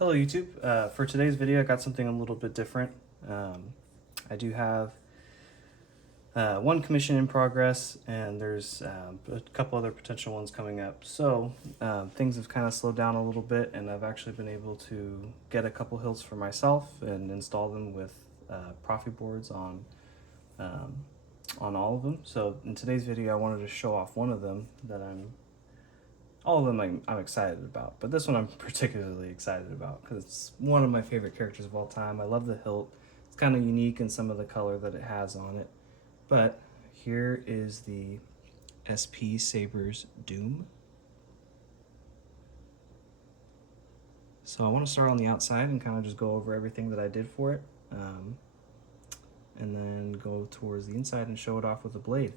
Hello YouTube. For today's video I got something a little bit different. I do have one commission in progress and there's a couple other potential ones coming up. So things have kind of slowed down a little bit and I've actually been able to get a couple hilts for myself and install them with Proffie boards on all of them. So in today's video I wanted to show off one of them that all of them I'm excited about, but this one I'm particularly excited about because it's one of my favorite characters of all time. I love the hilt. It's kind of unique in some of the color that it has on it. But here is the SP Sabers Dume. So I want to start on the outside and kind of just go over everything that I did for it, and then go towards the inside and show it off with a blade.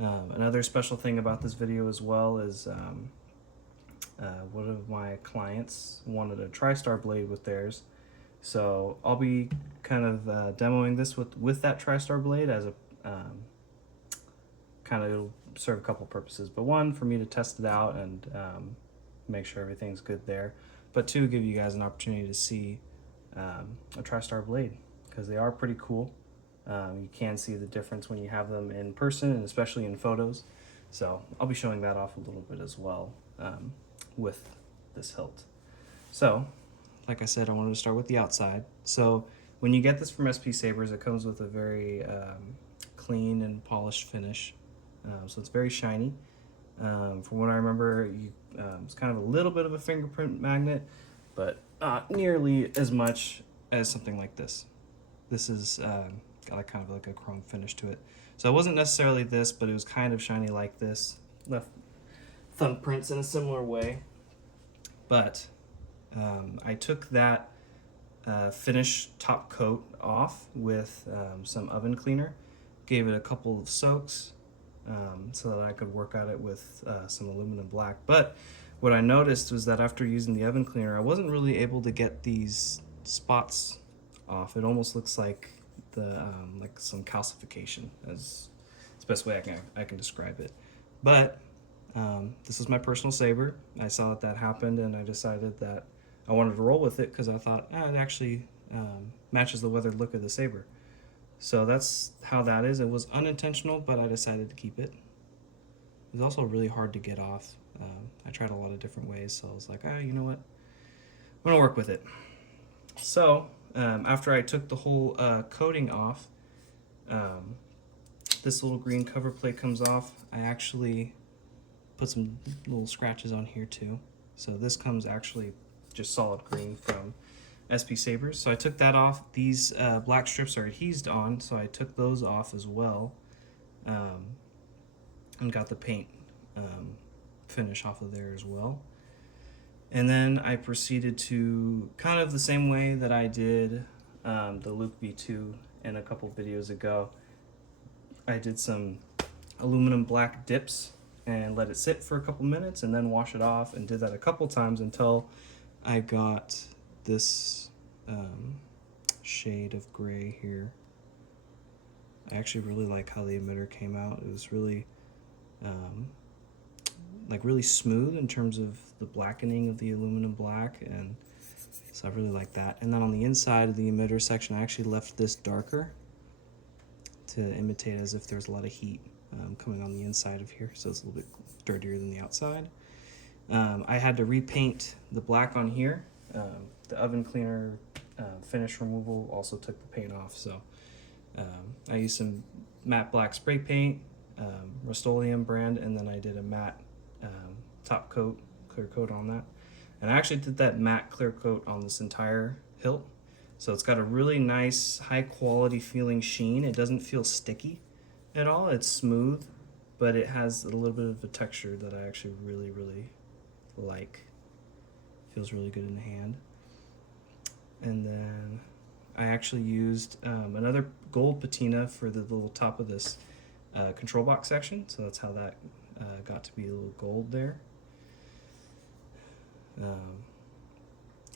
Another special thing about this video as well is one of my clients wanted a TriStar blade with theirs, so I'll be kind of demoing this with that TriStar blade as a kind of, it'll serve a couple purposes, but one, for me to test it out and make sure everything's good there, but two, give you guys an opportunity to see a TriStar blade because they are pretty cool. You can see the difference when you have them in person and especially in photos, so I'll be showing that off a little bit as well with this hilt. So like I said, I wanted to start with the outside. So when you get this from SP Sabers, it comes with a very clean and polished finish, so it's very shiny. From what I remember, it's kind of a little bit of a fingerprint magnet, but not nearly as much as something like this. This is got kind of like a chrome finish to it. So it wasn't necessarily this, but it was kind of shiny like this. Left thumbprints in a similar way. But I took that finish top coat off with some oven cleaner, gave it a couple of soaks so that I could work at it with some aluminum black. But what I noticed was that after using the oven cleaner, I wasn't really able to get these spots off. It almost looks like like some calcification, as the best way I can describe it. But this is my personal saber. I saw that happened and I decided that I wanted to roll with it because I thought it actually matches the weathered look of the saber. So that's how that is. It was unintentional, but I decided to keep it. It was also really hard to get off. I tried a lot of different ways, so I was like, you know what? I'm gonna work with it. So after I took the whole coating off, this little green cover plate comes off. I actually put some little scratches on here too. So this comes actually just solid green from SP Sabers. So I took that off. These black strips are adhesed on, so I took those off as well, and got the paint finish off of there as well. And then I proceeded to, kind of the same way that I did the Luke V2 in a couple videos ago, I did some aluminum black dips and let it sit for a couple minutes and then wash it off, and did that a couple times until I got this shade of gray here. I actually really like how the emitter came out. It was really like really smooth in terms of the blackening of the aluminum black, and so I really like that. And then on the inside of the emitter section, I actually left this darker to imitate as if there's a lot of heat coming on the inside of here, so it's a little bit dirtier than the outside. I had to repaint the black on here. The oven cleaner finish removal also took the paint off, so I used some matte black spray paint, Rust-Oleum brand, and then I did a matte top coat, clear coat on that. And I actually did that matte clear coat on this entire hilt. So it's got a really nice, high quality feeling sheen. It doesn't feel sticky at all. It's smooth, but it has a little bit of a texture that I actually really, really like. Feels really good in the hand. And then I actually used another gold patina for the little top of this control box section. So that's how that got to be a little gold there.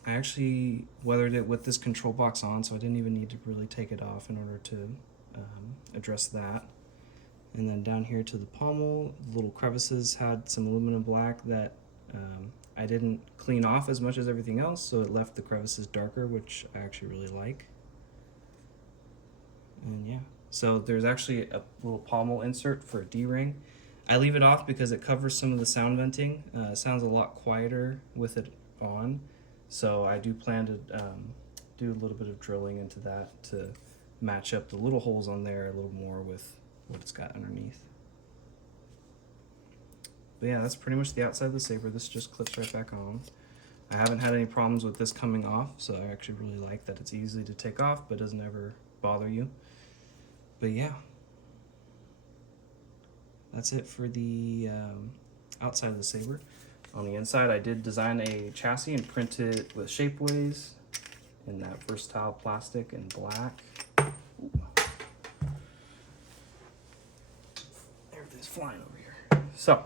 I actually weathered it with this control box on, so I didn't even need to really take it off in order to address that. And then down here to the pommel, the little crevices had some aluminum black that I didn't clean off as much as everything else, so it left the crevices darker, which I actually really like. And yeah, so there's actually a little pommel insert for a D-ring. I leave it off because it covers some of the sound venting. It sounds a lot quieter with it on, so I do plan to do a little bit of drilling into that to match up the little holes on there a little more with what it's got underneath. But yeah, that's pretty much the outside of the saber. This just clips right back on. I haven't had any problems with this coming off, so I actually really like that it's easy to take off but doesn't ever bother you. But yeah, that's it for the outside of the saber. On the inside, I did design a chassis and print it with shapeways in that versatile plastic in black. Ooh. Everything's flying over here. So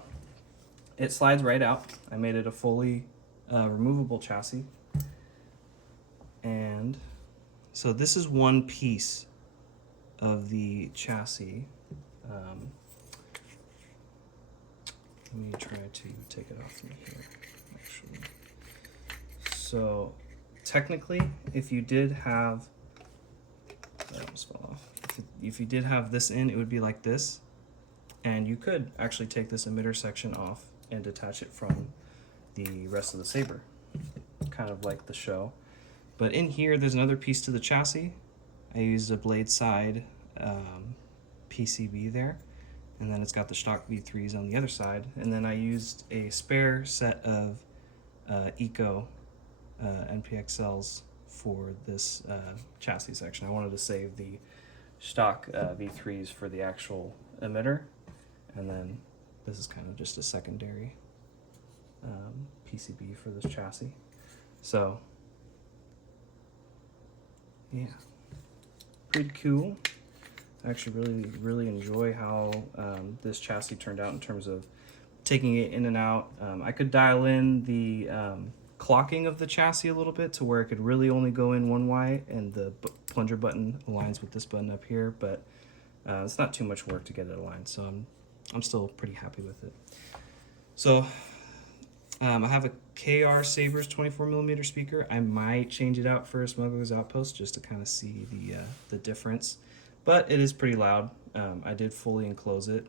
it slides right out. I made it a fully removable chassis. And so this is one piece of the chassis. Let me try to take it off from here, actually. So technically, if you did have, that almost fell off. If you did have this in, it would be like this. And you could actually take this emitter section off and detach it from the rest of the saber, kind of like the show. But in here, there's another piece to the chassis. I used a blade side PCB there, and then it's got the stock V3s on the other side. And then I used a spare set of Eco NPX cells for this chassis section. I wanted to save the stock V3s for the actual emitter, and then this is kind of just a secondary PCB for this chassis. So yeah, pretty cool. I actually really enjoy how this chassis turned out in terms of taking it in and out. I could dial in the clocking of the chassis a little bit to where it could really only go in one way, and the plunger button aligns with this button up here, but it's not too much work to get it aligned, so I'm still pretty happy with it. So I have a KR Sabers 24mm speaker. I might change it out for a Smuggler's Outpost just to kind of see the difference, but it is pretty loud. I did fully enclose it.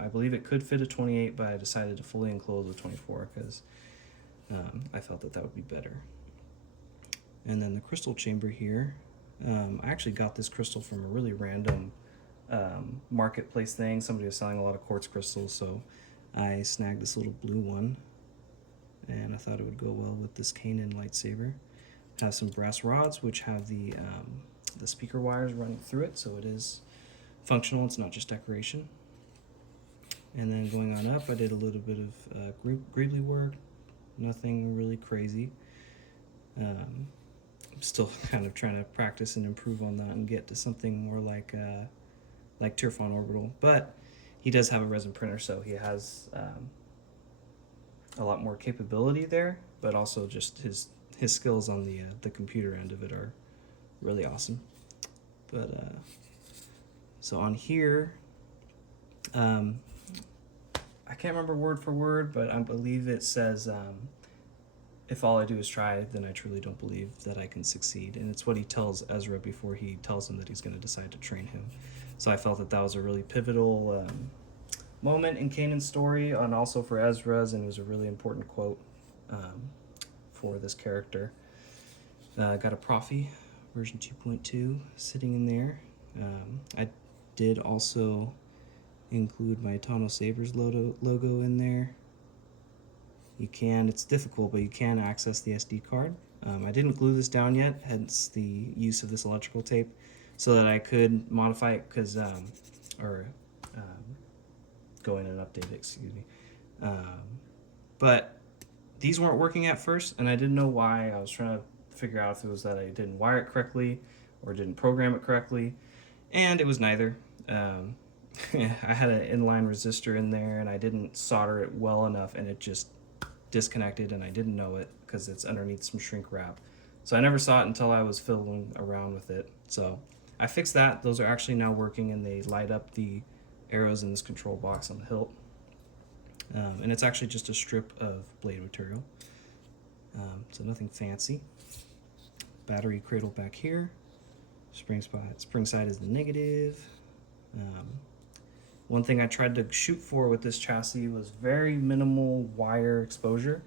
I believe it could fit a 28, but I decided to fully enclose a 24 because I felt that would be better. And then the crystal chamber here, I actually got this crystal from a really random marketplace thing. Somebody was selling a lot of quartz crystals, so I snagged this little blue one, and I thought it would go well with this Kanan lightsaber. It has some brass rods which have the speaker wires running through it, so it is functional. It's not just decoration. And then going on up, I did a little bit of greebly work. Nothing really crazy. I'm still kind of trying to practice and improve on that and get to something more like Tirfon Orbital. But he does have a resin printer, so he has a lot more capability there. But also just his skills on the computer end of it are really awesome. But so on here, I can't remember word for word, but I believe it says, if all I do is try, then I truly don't believe that I can succeed. And it's what he tells Ezra before he tells him that he's going to decide to train him. So I felt that was a really pivotal moment in Kanan's story, and also for Ezra's, and it was a really important quote for this character. Got a Proffie version 2.2 sitting in there. I did also include my Tano Sabers logo in there. You can, it's difficult, but you can access the SD card. I didn't glue this down yet, hence the use of this electrical tape, so that I could modify it, go in and update it, excuse me. But these weren't working at first, and I didn't know why. I was trying to figure out if it was that I didn't wire it correctly or didn't program it correctly, and it was neither. I had an inline resistor in there, and I didn't solder it well enough, and it just disconnected, and I didn't know it because it's underneath some shrink wrap. So I never saw it until I was fiddling around with it. So I fixed that. Those are actually now working, and they light up the arrows in this control box on the hilt. And it's actually just a strip of blade material, so nothing fancy. Battery cradle back here. Spring side is the negative. One thing I tried to shoot for with this chassis was very minimal wire exposure.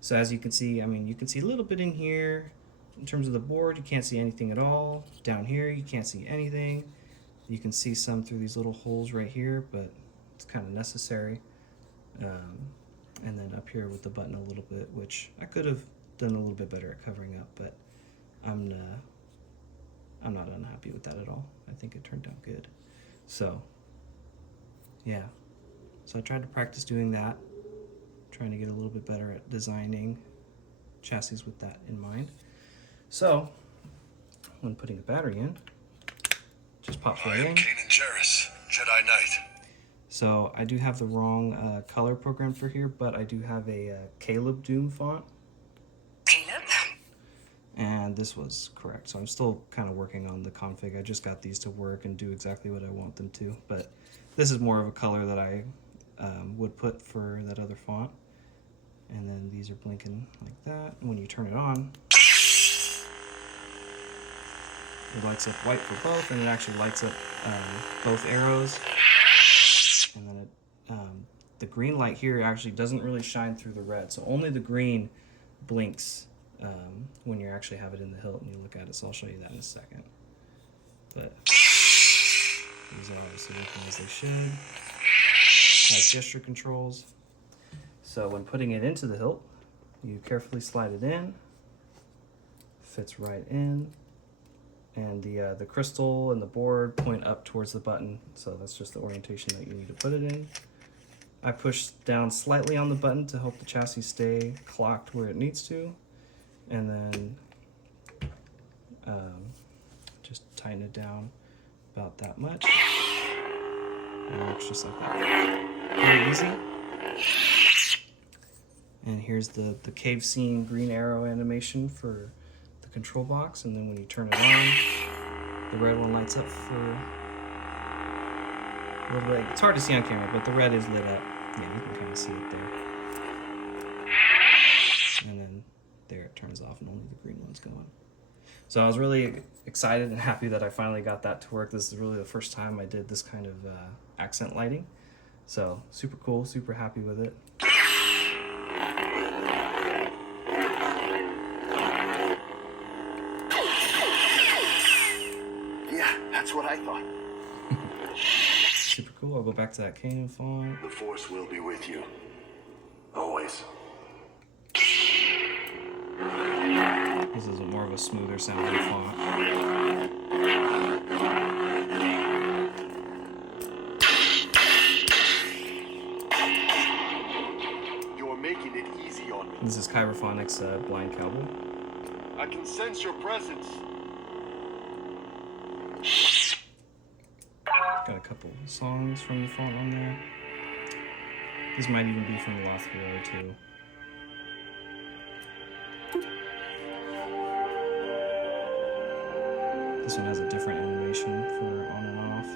So as you can see, I mean, you can see a little bit in here. In terms of the board, you can't see anything at all. Down here, you can't see anything. You can see some through these little holes right here, but it's kind of necessary. And then up here with the button a little bit, which I could have done a little bit better at covering up, but I'm not unhappy with that at all. I think it turned out good. So, yeah. So I tried to practice doing that, trying to get a little bit better at designing chassis with that in mind. So, when putting a battery in, just pops right in. Jedi Knight. So I do have the wrong color program for here, but I do have a Caleb Dume font. Caleb? And this was correct. So I'm still kind of working on the config. I just got these to work and do exactly what I want them to. But this is more of a color that I would put for that other font. And then these are blinking like that. And when you turn it on, it lights up white for both, and it actually lights up both arrows. And then the green light here actually doesn't really shine through the red, so only the green blinks when you actually have it in the hilt and you look at it, so I'll show you that in a second. But these are obviously working as they should. Nice gesture controls. So when putting it into the hilt, you carefully slide it in, fits right in, and the crystal and the board point up towards the button, so that's just the orientation that you need to put it in. I push down slightly on the button to help the chassis stay clocked where it needs to, and then just tighten it down about that much. And it works just like that. Very easy. And here's the cave scene green arrow animation for the control box, and then when you turn it on, the red one lights up for a little bit. It's hard to see on camera, but the red is lit up. Yeah, you can kind of see it there. And then there it turns off and only the green one's going. So I was really excited and happy that I finally got that to work. This is really the first time I did this kind of accent lighting. So super cool, super happy with it. Yeah, that's what I thought. Super cool. I'll go back to that Kanan font. The Force will be with you. Always. This is more of a smoother sounding font. You're making it easy on me. This is Kyberphonics Blind Cowboy. I can sense your presence. Got a couple songs from the font on there. This might even be from the last video too. This one has a different animation for on and off.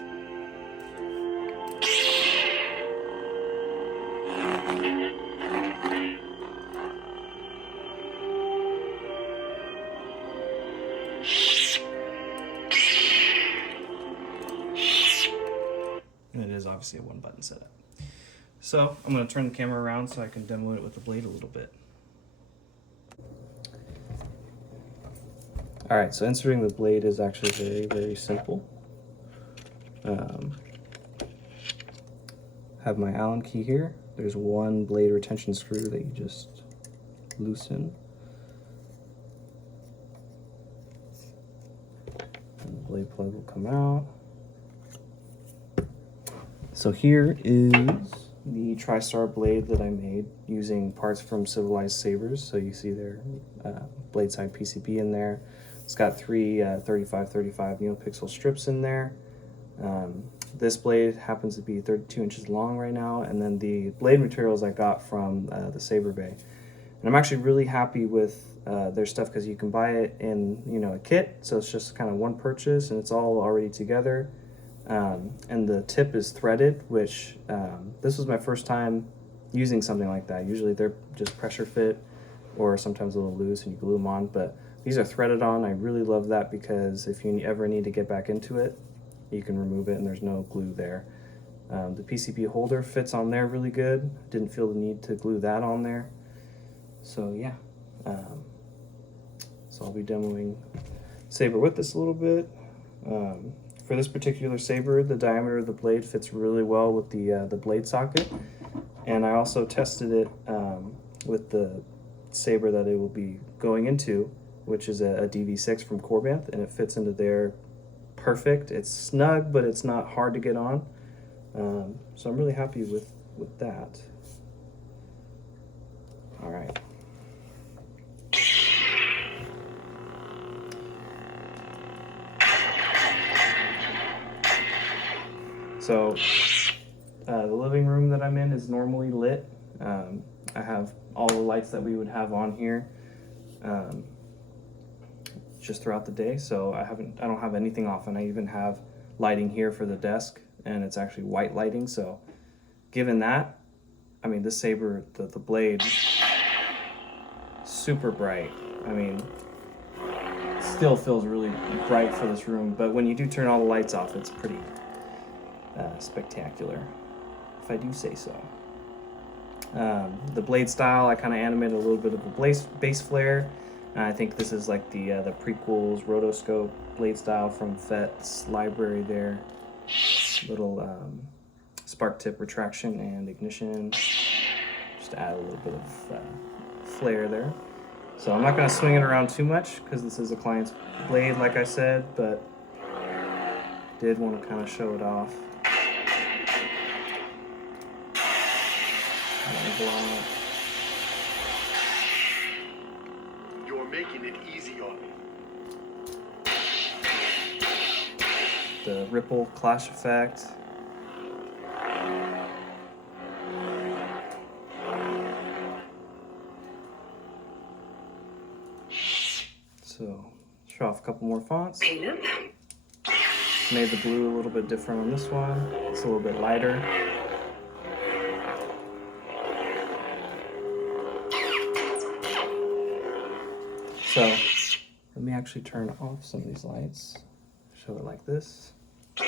And it is obviously a one button setup. So I'm going to turn the camera around so I can demo it with the blade a little bit. Alright, so inserting the blade is actually very, very simple. Have my Allen key here. There's one blade retention screw that you just loosen. And the blade plug will come out. So here is the TriStar blade that I made using parts from Civilized Sabers. So you see their blade side PCB in there. It's got three 35-35 neopixel strips in there. This blade happens to be 32 inches long right now, and then the blade materials I got from the Saber Bay. And I'm actually really happy with their stuff because you can buy it in a kit, so it's just kind of one purchase and it's all already together. And the tip is threaded, which this was my first time using something like that. Usually they're just pressure fit or sometimes a little loose and you glue them on, but these are threaded on. I really love that because if you ever need to get back into it, you can remove it and there's no glue there. The PCB holder fits on there really good. Didn't feel the need to glue that on there. So yeah, so I'll be demoing saber with this a little bit. For this particular saber, the diameter of the blade fits really well with the blade socket, and I also tested it with the saber that it will be going into, which is a DV6 from Corbanth, and it fits into there perfect. It's snug, but it's not hard to get on. So I'm really happy with that. All right. So the living room that I'm in is normally lit. I have all the lights that we would have on here just throughout the day. So I don't have anything off, and I even have lighting here for the desk, and it's actually white lighting. So given that, I mean, this saber, the blade, super bright. I mean, still feels really bright for this room, but when you do turn all the lights off, it's pretty spectacular, if I do say so. The blade style, I kind of animated a little bit of a bass flare. I think this is like the prequels rotoscope blade style from Fett's library there. Little spark tip retraction and ignition, just to add a little bit of flair there. So I'm not going to swing it around too much because this is a client's blade, like I said, but did want to kind of show it off. You're making it easy on me. The ripple clash effect. So, show off a couple more fonts. Made the blue a little bit different on this one. It's a little bit lighter. So, let me actually turn off some of these lights. Show it like this. Go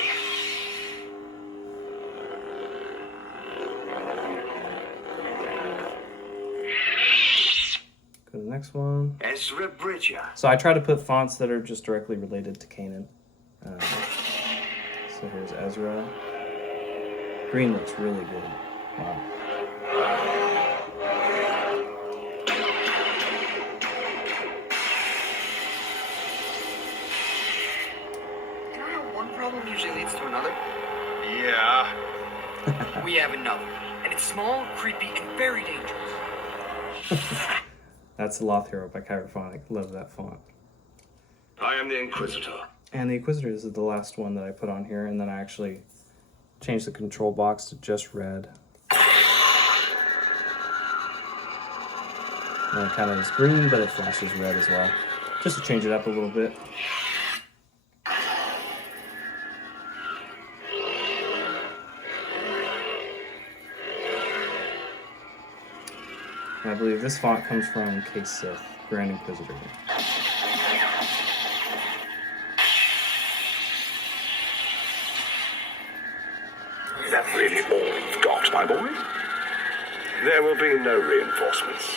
to the next one. Ezra Bridger. So I try to put fonts that are just directly related to Kanan. So here's Ezra. Green looks really good. Wow. One problem usually leads to another. Yeah. We have another. And it's small, creepy, and very dangerous. That's the Loth Hero by Chirophonic. Love that font. I am the Inquisitor. And the Inquisitor is the last one that I put on here, and then I actually changed the control box to just red. And it kind of is green, but it flashes red as well. Just to change it up a little bit. And I believe this font comes from Case Sith, Grand Inquisitor. Is that really all you've got, my boy? There will be no reinforcements.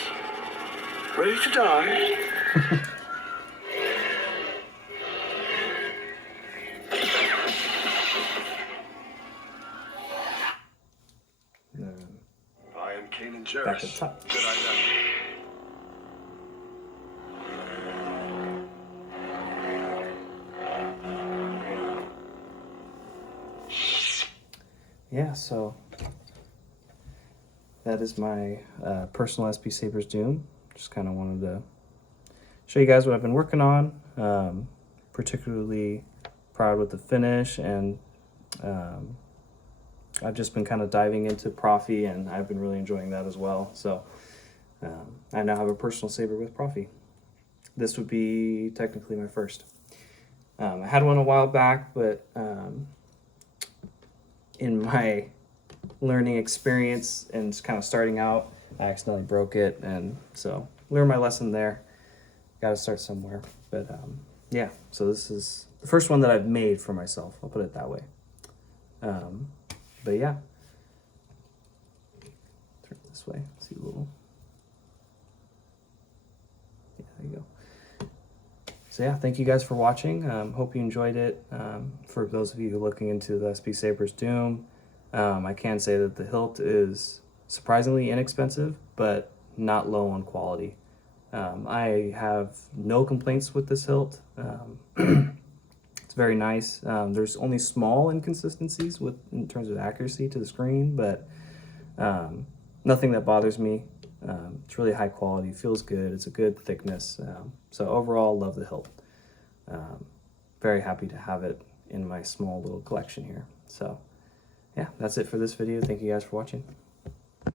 Ready to die? I am Kanan Jarrus. Back to the top. Good idea. Yeah, so that is my personal SP Sabers Dume. Just kind of wanted to show you guys what I've been working on. Particularly proud with the finish, and I've just been kind of diving into Proffie, and I've been really enjoying that as well. So I now have a personal saber with Proffie. This would be technically my first. I had one a while back, but in my learning experience and just kind of starting out. I accidentally broke it, and so learned my lesson there. Got to start somewhere. But yeah, so this is the first one that I've made for myself. I'll put it that way. But yeah, turn it this way. See a little. Yeah, there you go. So yeah, thank you guys for watching. Hope you enjoyed it. For those of you who are looking into the SP Sabers Dume, I can say that the hilt is surprisingly inexpensive, but not low on quality. I have no complaints with this hilt. It's very nice. There's only small inconsistencies in terms of accuracy to the screen, but nothing that bothers me. It's really high quality, feels good, it's a good thickness. So overall, love the hilt. Very happy to have it in my small little collection here. So yeah, that's it for this video. Thank you guys for watching.